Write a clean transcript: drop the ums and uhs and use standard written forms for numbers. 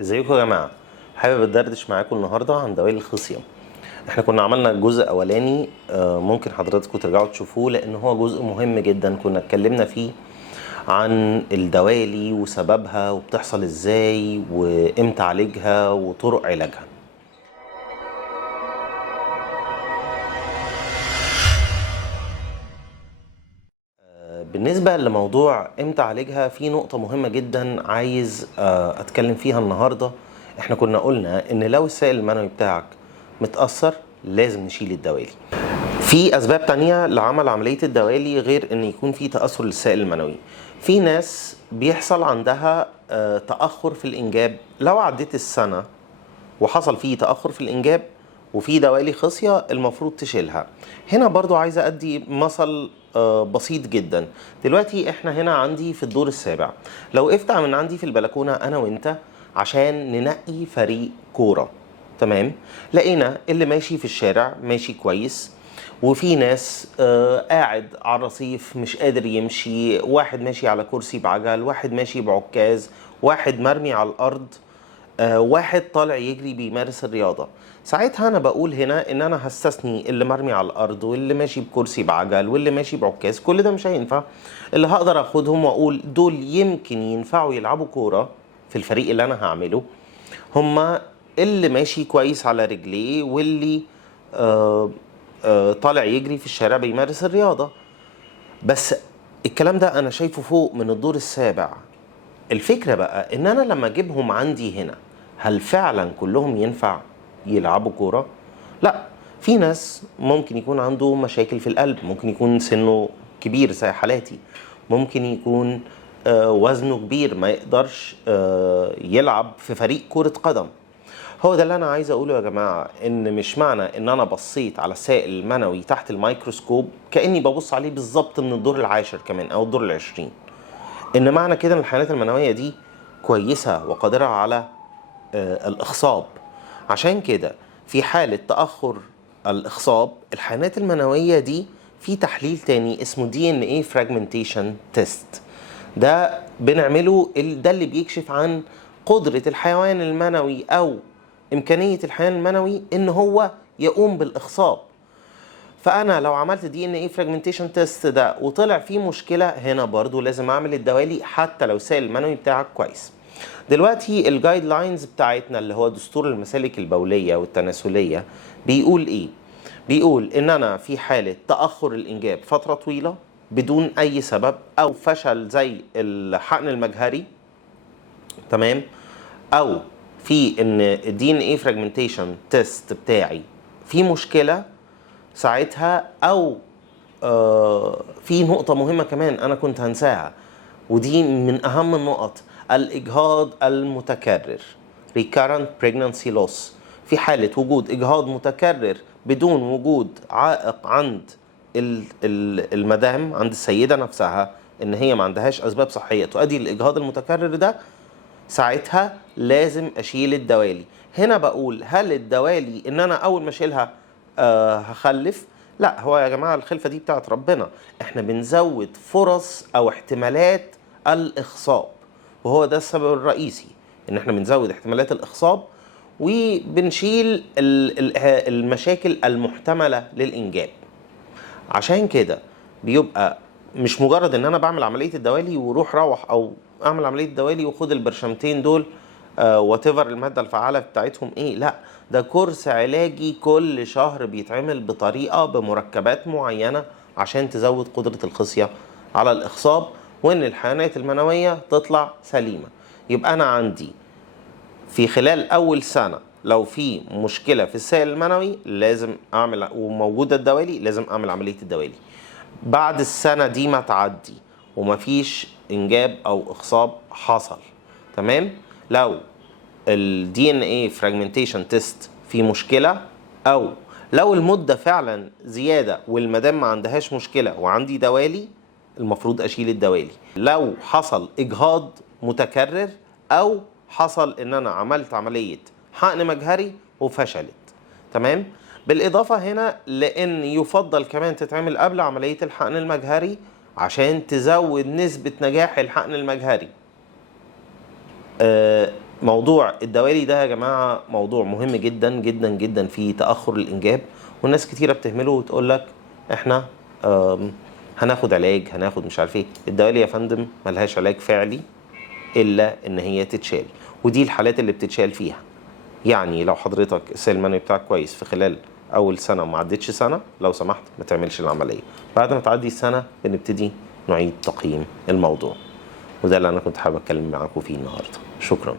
ازيكم يا جماعه. حابب ادردش معاكم النهارده عن دوالي الخصيه. احنا كنا عملنا جزء اولاني، ممكن حضراتكم ترجعوا تشوفوه لان هو جزء مهم جدا. كنا اتكلمنا فيه عن الدوالي وسببها وبتحصل ازاي وامتى عالجها وطرق علاجها. بالنسبة لموضوع امتى اعالجها، في نقطة مهمة جدا عايز اتكلم فيها النهاردة. احنا كنا قلنا ان لو السائل المنوي بتاعك متأثر لازم نشيل الدوالي. في اسباب تانية لعمل عملية الدوالي غير ان يكون في تأثر للسائل المنوي. في ناس بيحصل عندها تأخر في الانجاب. لو عدت السنة وحصل فيه تأخر في الإنجاب وفي دوالي خصية، المفروض تشيلها. هنا برضو عايزة أدي مثل بسيط جدا. دلوقتي احنا هنا عندي في الدور السابع، لو وقفت من عندي في البلكونة أنا وإنت عشان ننقي فريق كورة، تمام؟ لقينا اللي ماشي في الشارع ماشي كويس، وفي ناس قاعد على الرصيف مش قادر يمشي، واحد ماشي على كرسي بعجل، واحد ماشي بعكاز، واحد مرمي على الأرض، واحد طالع يجري بيمارس الرياضة. ساعتها أنا بقول هنا إن أنا هستثني اللي مرمي على الأرض واللي ماشي بكرسي بعجل واللي ماشي بعكاز، كل ده مش هينفع. اللي هقدر أخدهم وأقول دول يمكن ينفعوا يلعبوا كورة في الفريق اللي أنا هعمله، هما اللي ماشي كويس على رجليه واللي طالع يجري في الشارع بيمارس الرياضة. بس الكلام ده أنا شايفه فوق من الدور السابع. الفكرة بقى ان انا لما اجيبهم عندي هنا، هل فعلا كلهم ينفع يلعبوا كورة؟ لا. في ناس ممكن يكون عنده مشاكل في القلب، ممكن يكون سنه كبير زي حالاتي، ممكن يكون وزنه كبير ما يقدرش يلعب في فريق كرة قدم. هو ده اللي انا عايز اقوله يا جماعة، ان مش معنى ان انا بصيت على السائل المنوي تحت الميكروسكوب كأني ببص عليه بالظبط من الدور العاشر كمان او الدور العشرين، ان معنى كده ان الحيوانات المنويه دي كويسه وقادره على الاخصاب. عشان كده في حاله تاخر الاخصاب، الحيوانات المنويه دي في تحليل تاني اسمه DNA fragmentation test. ده بنعمله، ده اللي بيكشف عن قدره الحيوان المنوي او امكانيه الحيوان المنوي ان هو يقوم بالاخصاب. فانا لو عملت DNA fragmentation test ده وطلع فيه مشكله، هنا برضو لازم اعمل الدوالي حتى لو السائل المنوي بتاعك كويس. دلوقتي الجايد لاينز بتاعتنا اللي هو دستور المسالك البوليه والتناسليه بيقول ايه؟ بيقول ان انا في حاله تاخر الانجاب فتره طويله بدون اي سبب، او فشل زي الحقن المجهري، تمام، او في ان الدي ان اي فراجمنتيشن تيست بتاعي في مشكله ساعتها، او في نقطة مهمة كمان أنا كنت هنساها، ودي من أهم النقط: الإجهاض المتكرر recurrent pregnancy loss. في حالة وجود إجهاض متكرر بدون وجود عائق عند المدام، عند السيدة نفسها، إن هي ما عندهاش أسباب صحية تؤدي للإجهاض المتكرر ده، ساعتها لازم أشيل الدوالي. هنا بقول هل الدوالي إن أنا أول ما أشيلها هخلف؟ لا، هو يا جماعة الخلفة دي بتاعت ربنا، احنا بنزود فرص او احتمالات الاخصاب، وهو ده السبب الرئيسي، ان احنا بنزود احتمالات الاخصاب وبنشيل المشاكل المحتملة للانجاب. عشان كده بيبقى مش مجرد ان انا بعمل عملية الدوالي روح او اعمل عملية الدوالي وخد البرشامتين دول واتيفر المادة الفعالة بتاعتهم ايه، لا، ده كورس علاجي كل شهر بيتعمل بطريقة بمركبات معينة عشان تزود قدرة الخصية على الإخصاب، وإن الحيوانات المنوية تطلع سليمة. يبقى أنا عندي في خلال أول سنة لو في مشكلة في السائل المنوي لازم أعمل، وموجودة الدوالي لازم أعمل عملية الدوالي. بعد السنة دي ما تعدي ومفيش إنجاب أو إخصاب حصل، تمام، لو ال DNA fragmentation test في مشكلة، أو لو المدة فعلا زيادة والمدام ما عندهاش مشكلة وعندي دوالي، المفروض أشيل الدوالي. لو حصل إجهاض متكرر، أو حصل إن أنا عملت عملية حقن مجهري وفشلت، تمام. بالإضافة هنا لأن يفضل كمان تتعمل قبل عملية الحقن المجهري عشان تزود نسبة نجاح الحقن المجهري. موضوع الدوالي ده يا جماعة موضوع مهم جدا جدا جدا في تأخر الإنجاب، والناس كتيرة بتهمله وتقول لك احنا هناخد علاج، هناخد مش عارف ايه. الدوالي يا فندم ملهاش علاج فعلي إلا إن هي تتشال، ودي الحالات اللي بتتشال فيها. يعني لو حضرتك السيل المنوي بتاعك كويس في خلال أول سنة وما عدتش سنة، لو سمحت ما تعملش العملية. بعد ما تعدي السنة بنبتدي نعيد تقييم الموضوع. وده اللي أنا كنت حابب أتكلم معاكم فيه النهاردة. شكرا.